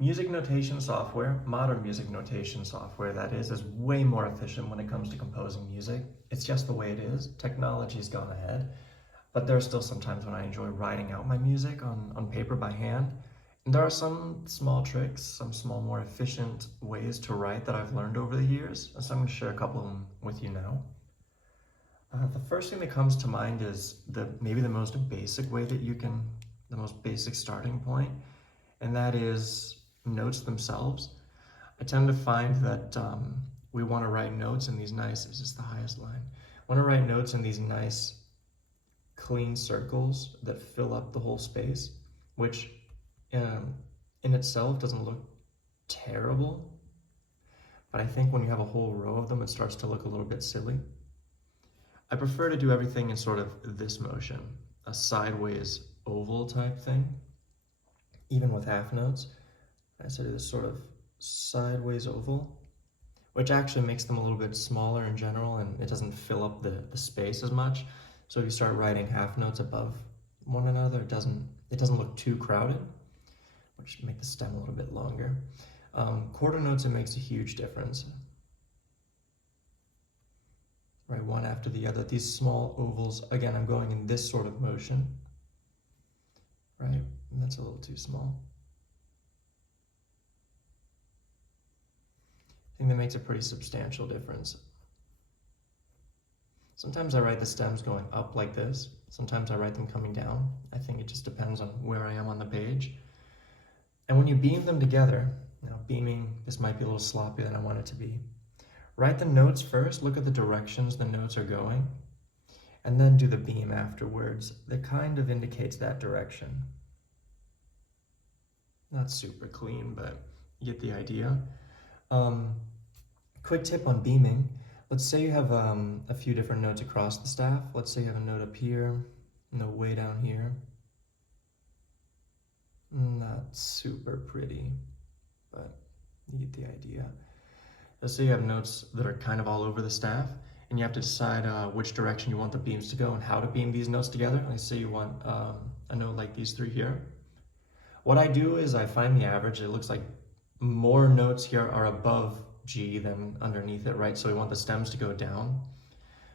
Music notation software, modern music notation software that is way more efficient when it comes to composing music. It's just the way it is. Technology's gone ahead, but there are still some times when I enjoy writing out my music on paper by hand. And there are some small tricks, some small, more efficient ways to write that I've learned over the years, and so I'm going to share a couple of them with you now. The first thing that comes to mind is maybe the most basic way that the most basic starting point, and that is notes themselves. I tend to find that we want to write notes in these nice, this is the highest line, want to write notes in these nice clean circles that fill up the whole space, which in itself doesn't look terrible, but I think when you have a whole row of them, it starts to look a little bit silly. I prefer to do everything in sort of this motion, a sideways oval type thing, even with half notes. I do this sort of sideways oval, which actually makes them a little bit smaller in general, and it doesn't fill up the space as much. So if you start writing half notes above one another, it doesn't look too crowded, which make the stem a little bit longer. Quarter notes, it makes a huge difference. Right, one after the other. These small ovals, again, I'm going in this sort of motion, right? And that's a little too small. I think that makes a pretty substantial difference. Sometimes I write the stems going up like this. Sometimes I write them coming down. I think it just depends on where I am on the page. And when you beam them together, now beaming, this might be a little sloppy than I want it to be. Write the notes first, look at the directions the notes are going, and then do the beam afterwards. That kind of indicates that direction. Not super clean, but you get the idea. Quick tip on beaming. Let's say you have a few different notes across the staff. Let's say you have a note up here, a note way down here. Not super pretty, but you get the idea. Let's say you have notes that are kind of all over the staff, and you have to decide which direction you want the beams to go and how to beam these notes together. Let's say you want a note like these three here. What I do is I find the average. It looks like more notes here are above G than underneath it, right? So we want the stems to go down.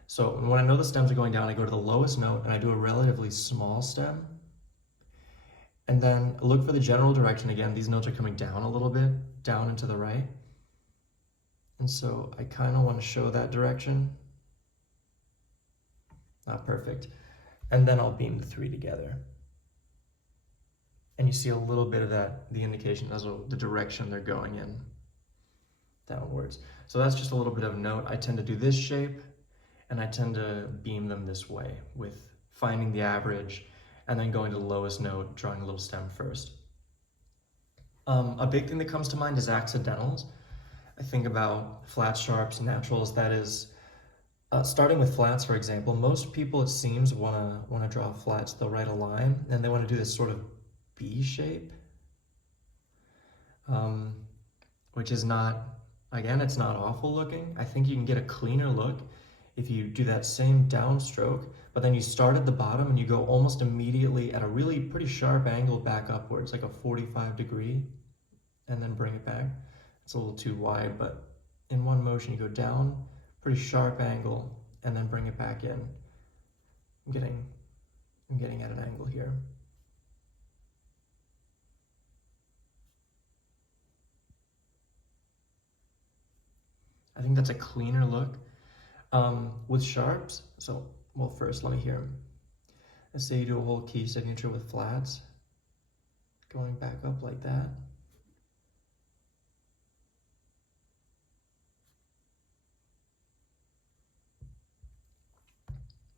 So when I know the stems are going down, I go to the lowest note and I do a relatively small stem. And then look for the general direction. Again, these notes are coming down a little bit, down and to the right. And so I kind of want to show that direction. Not perfect. And then I'll beam the three together. And you see a little bit of that, the indication as well, the direction they're going in, downwards. So that's just a little bit of a note. I tend to do this shape, and I tend to beam them this way, with finding the average, and then going to the lowest note, drawing a little stem first. A big thing that comes to mind is accidentals. I think about flats, sharps, naturals. That is, starting with flats, for example, most people, it seems, want to draw flats. They'll write a line, and they want to do this sort of B shape, which is not, again, it's not awful looking. I think you can get a cleaner look if you do that same downstroke, but then you start at the bottom and you go almost immediately at a really pretty sharp angle back upwards, like a 45 degree, and then bring it back. It's a little too wide, but in one motion you go down, pretty sharp angle, and then bring it back in. I'm getting at an angle here. I think that's a cleaner look. With sharps, so, well, first let me hear them. Let's say you do a whole key signature with flats, going back up like that.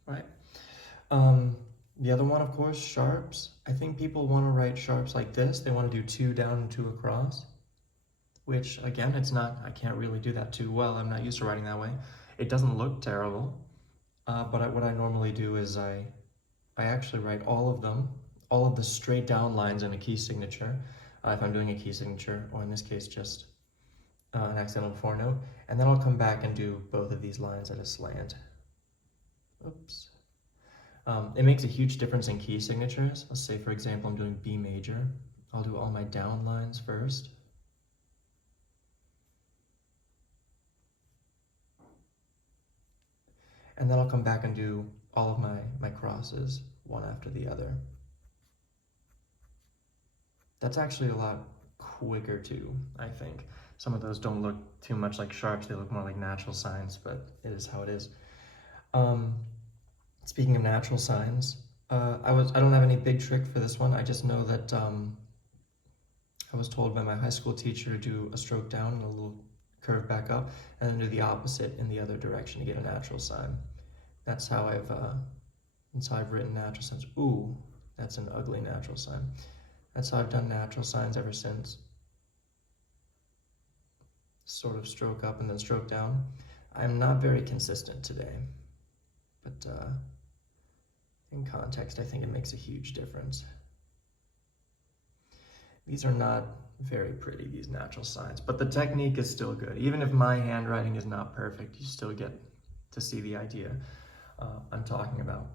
Right. The other one, of course, sharps. I think people want to write sharps like this. They want to do two down and two across, which, again, it's not, I can't really do that too well. I'm not used to writing that way. It doesn't look terrible, but what I normally do is I actually write all of them, all of the straight down lines in a key signature, if I'm doing a key signature, or in this case, just an accidental 4 note, and then I'll come back and do both of these lines at a slant. Oops. It makes a huge difference in key signatures. Let's say, for example, I'm doing B major. I'll do all my down lines first. And then I'll come back and do all of my crosses, one after the other. That's actually a lot quicker too, I think. Some of those don't look too much like sharps, they look more like natural signs, but it is how it is. Speaking of natural signs, I don't have any big trick for this one. I just know that I was told by my high school teacher to do a stroke down and a little curve back up, and then do the opposite in the other direction to get a natural sign. That's how I've written natural signs. Ooh, that's an ugly natural sign. That's how I've done natural signs ever since. Sort of stroke up and then stroke down. I'm not very consistent today, but in context, I think it makes a huge difference. These are not very pretty, these natural signs, but the technique is still good. Even if my handwriting is not perfect, you still get to see the idea I'm talking about.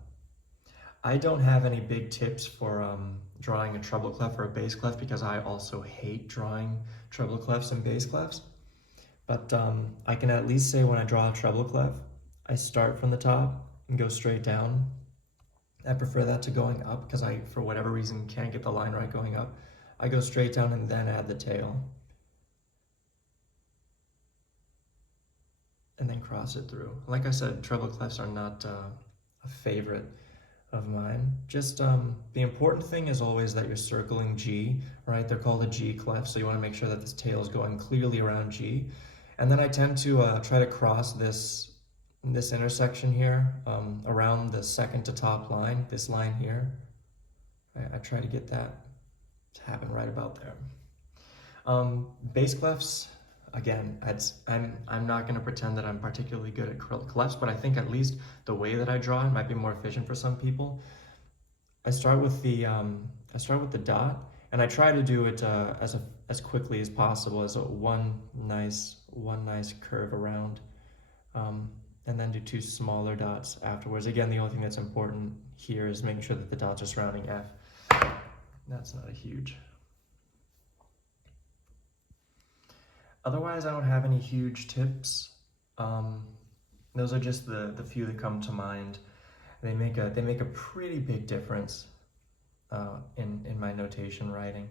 I don't have any big tips for drawing a treble clef or a bass clef because I also hate drawing treble clefs and bass clefs. But I can at least say when I draw a treble clef, I start from the top and go straight down. I prefer that to going up because I, for whatever reason, can't get the line right going up. I go straight down and then add the tail. And then cross it through. Like I said, treble clefs are not a favorite of mine. Just the important thing is always that you're circling G, right? They're called a G clef, so you want to make sure that this tail is going clearly around G. And then I tend to try to cross this intersection here around the second to top line, this line here. I try to get that to happen right about there. Bass clefs, again, I'm not going to pretend that I'm particularly good at clefs, but I think at least the way that I draw it might be more efficient for some people. I start with the dot, and I try to do it as quickly as possible, as one nice curve around, and then do two smaller dots afterwards. Again, the only thing that's important here is making sure that the dots are surrounding F. That's not a huge. Otherwise, I don't have any huge tips. Those are just the few that come to mind. They make a pretty big difference in my notation writing.